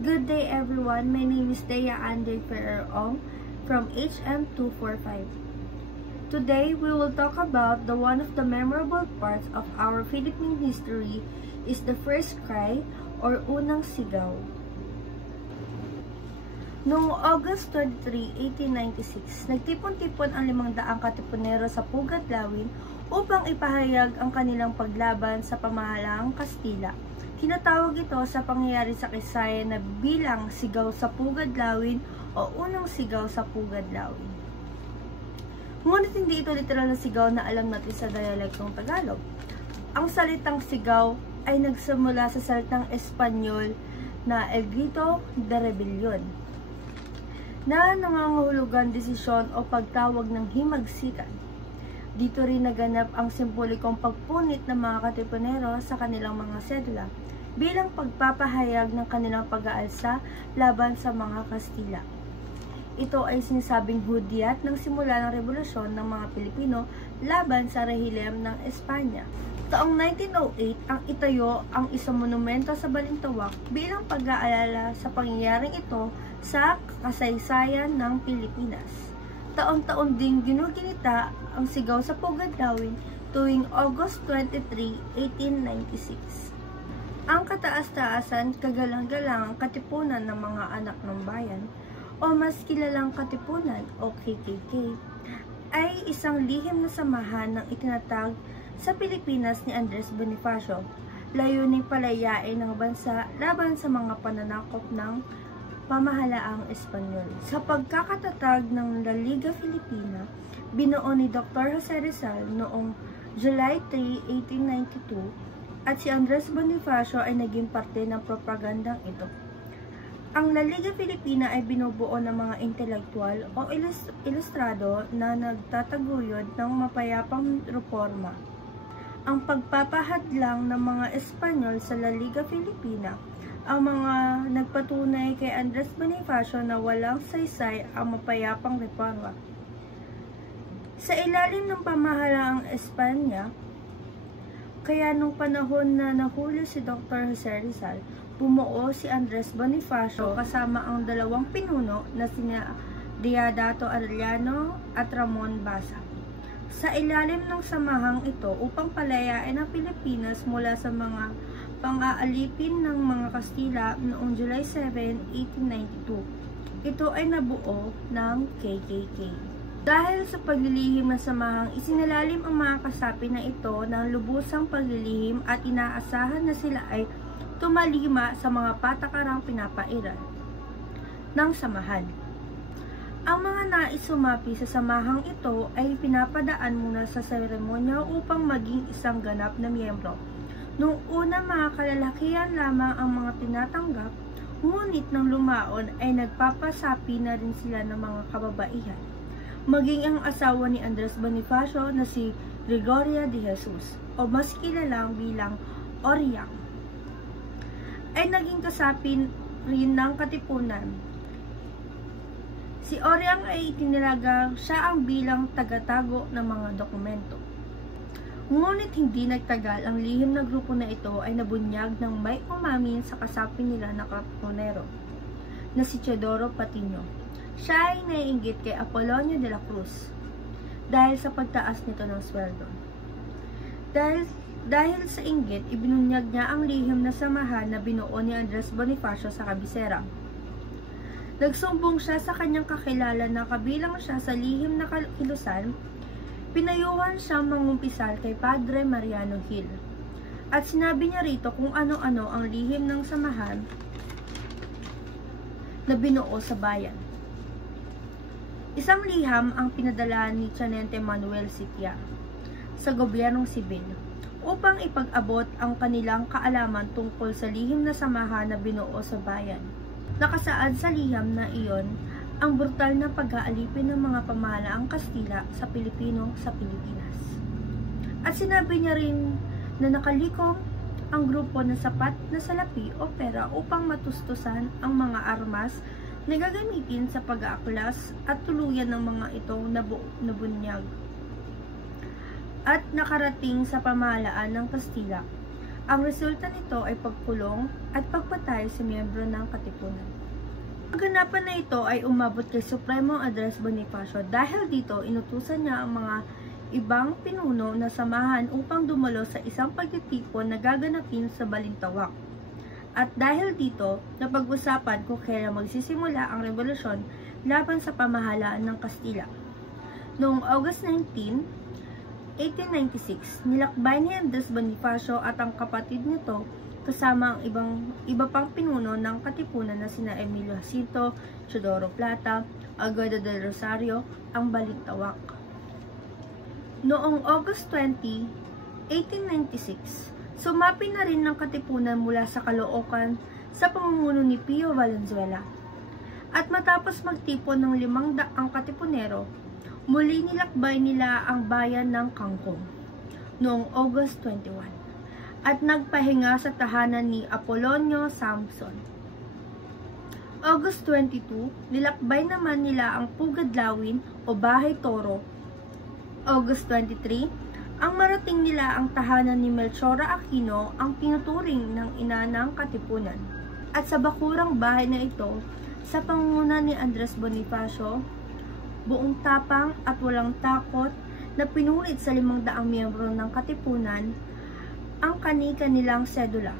Good day everyone, my name is Dea Andre Ferrer-Ong from HM245. Today we will talk about one of the memorable parts of our Philippine history is the first cry or unang sigaw. Noong August 23, 1896, nagtipon-tipon ang 500 katipunero sa Pugat Lawin upang ipahayag ang kanilang paglaban sa pamahalaang Kastila. Tinatawag ito sa pangyayari sa kasaysayan na bilang Sigaw sa Pugad Lawin o Unang Sigaw sa Pugad Lawin. Ngunit hindi ito literal na sigaw na alam natin sa dialektong Tagalog. Ang salitang sigaw ay nagsimula sa salitang Espanyol na El Grito de Rebelión, na nangangahulugang desisyon o pagtawag ng himagsikan. Dito rin naganap ang simbolikong pagpunit ng mga katipunero sa kanilang mga sedula bilang pagpapahayag ng kanilang pag-aalsa laban sa mga Kastila. Ito ay sinasabing hudyat ng simula ng revolusyon ng mga Pilipino laban sa rehilem ng Espanya. Taong 1908 ang itayo ang isang monumento sa Balintawak bilang pag-aalala sa pangyayaring ito sa kasaysayan ng Pilipinas. Taon-taon ding ginuginita ang Sigaw sa Pugad Lawin tuwing August 23, 1896. Ang kataas-taasan, kagalang-galang katipunan ng mga anak ng bayan o mas kilalang katipunan o KKK ay isang lihim na samahan ng itinatag sa Pilipinas ni Andres Bonifacio, layuning palayain ng bansa laban sa mga pananakop ng pamahalaang Espanyol. Sa pagkakatatag ng La Liga Filipina, binuo ni Dr. Jose Rizal noong July 3, 1892 at si Andres Bonifacio ay naging parte ng propagandang ito. Ang La Liga Filipina ay binubuo ng mga intelektual o ilustrado na nagtataguyod ng mapayapang reforma. Ang pagpapahadlang ng mga Espanyol sa La Liga Filipina ang mga nagpatunay kay Andres Bonifacio na walang saysay ang mapayapang reforma. Sa ilalim ng pamahalaang Espanya, kaya nung panahon na nahuli si Dr. Jose Rizal, bumuo si Andres Bonifacio kasama ang dalawang pinuno na sina Deodato Arellano at Ramon Basa. Sa ilalim ng samahang ito upang palayain ang Pilipinas mula sa mga pang-aalipin ng mga Kastila noong July 7, 1892. Ito ay nabuo ng KKK. Dahil sa paglilihim ng samahang, isinalalim ang mga kasapi na ito ng lubusang paglilihim at inaasahan na sila ay tumalima sa mga patakarang pinapairal ng samahan. Ang mga nais sumapi sa samahang ito ay pinapadaan muna sa seremonya upang maging isang ganap na miyembro. Noong una, mga kalalakihan lamang ang mga tinatanggap, ngunit nang lumaon ay nagpapasapi na rin sila ng mga kababaihan. Maging ang asawa ni Andres Bonifacio na si Gregoria de Jesus o mas kilalang bilang Oriang ay naging kasapi rin ng katipunan. Si Oriang ay itinilaga siya ang bilang tagatago ng mga dokumento. Ngunit hindi nagtagal, ang lihim na grupo na ito ay nabunyag ng may umamin sa kasapi nila na katipunero na si Teodoro Patino. Siya ay naiinggit kay Apolonio de la Cruz dahil sa pagtaas nito ng sweldo. Dahil sa inggit, ibinunyag niya ang lihim na samahan na binuo ni Andres Bonifacio sa kabisera. Nagsumbong siya sa kanyang kakilala na kabilang siya sa lihim na kilusan. Pinayuhan siyang mangumpisal kay Padre Mariano Gil at sinabi niya rito kung ano-ano ang lihim ng samahan na binuo sa bayan. Isang liham ang pinadala ni Teniente Manuel Sitia sa gobyernong sibil upang ipag-abot ang kanilang kaalaman tungkol sa lihim na samahan na binuo sa bayan. Nakasaad sa liham na iyon ang brutal na pag-aalipin ng mga pamahalaang Kastila sa Pilipino sa Pilipinas. At sinabi niya rin na nakalikom ang grupo na sapat na salapi o pera upang matustusan ang mga armas na gagamitin sa pag-aaklas at tuluyan ng mga itong nabunyag at nakarating sa pamahalaan ng Kastila Ang resulta nito ay pagkulong at pagpatay sa miyembro ng katipunan. Kaganapan na ito ay umabot kay Supremo Andres Bonifacio dahil dito inutusan niya ang mga ibang pinuno na samahan upang dumalo sa isang pagtitipon na gaganapin sa Balintawak. At dahil dito, napag-usapan kung kailan magsisimula ang revolusyon laban sa pamahalaan ng Kastila. Noong August 19, 1896, nilakbay ni Andres Bonifacio at ang kapatid nito kasama ang iba pang pinuno ng katipunan na sina Emilio Jacinto, Teodoro Plata, Agueda del Rosario, ang Balintawak. Noong August 20, 1896, sumapi na rin ng katipunan mula sa Caloocan sa pamumuno ni Pio Valenzuela. At matapos magtipon ng 500 katipunero, muli nilakbay nila ang bayan ng Kangkong noong August 21 at nagpahinga sa tahanan ni Apolonio Samson. August 22, nilakbay naman nila ang Pugadlawin o Bahay Toro. August 23, ang marating nila ang tahanan ni Melchora Aquino, ang tinuturing ng ina ng katipunan. At sa bakurang bahay na ito, sa pangunguna ni Andres Bonifacio, buong tapang at walang takot na pinulit sa 500 miyembro ng katipunan ang kani-kanilang sedula.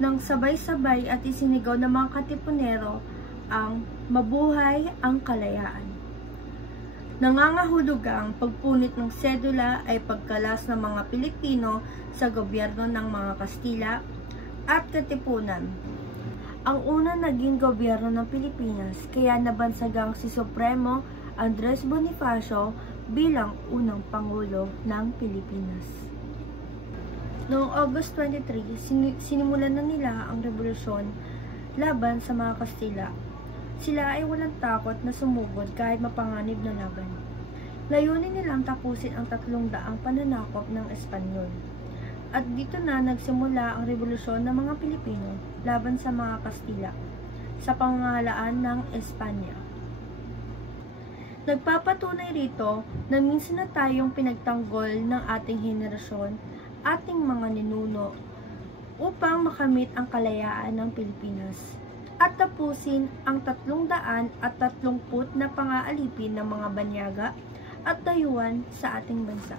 Nang sabay-sabay at isinigaw ng mga katipunero ang mabuhay ang kalayaan. Nangangahulugang pagpunit ng sedula ay pagkalas ng mga Pilipino sa gobyerno ng mga Kastila at katipunan. Ang una naging gobyerno ng Pilipinas, kaya nabansagang si Supremo Andres Bonifacio bilang unang Pangulo ng Pilipinas. Noong August 23, sinimulan na nila ang revolusyon laban sa mga Kastila. Sila ay walang takot na sumugod kahit mapanganib na laban. Layunin nilang tapusin ang 300 pananakop ng Espanyol. At dito na nagsimula ang revolusyon ng mga Pilipino laban sa mga Kastila sa pangangalaaan ng Espanya. Nagpapatunay rito na minsan na tayong pinagtanggol ng ating henerasyon, ating mga ninuno, upang makamit ang kalayaan ng Pilipinas at tapusin ang 330 na pang-aalipin ng mga banyaga at dayuhan sa ating bansa.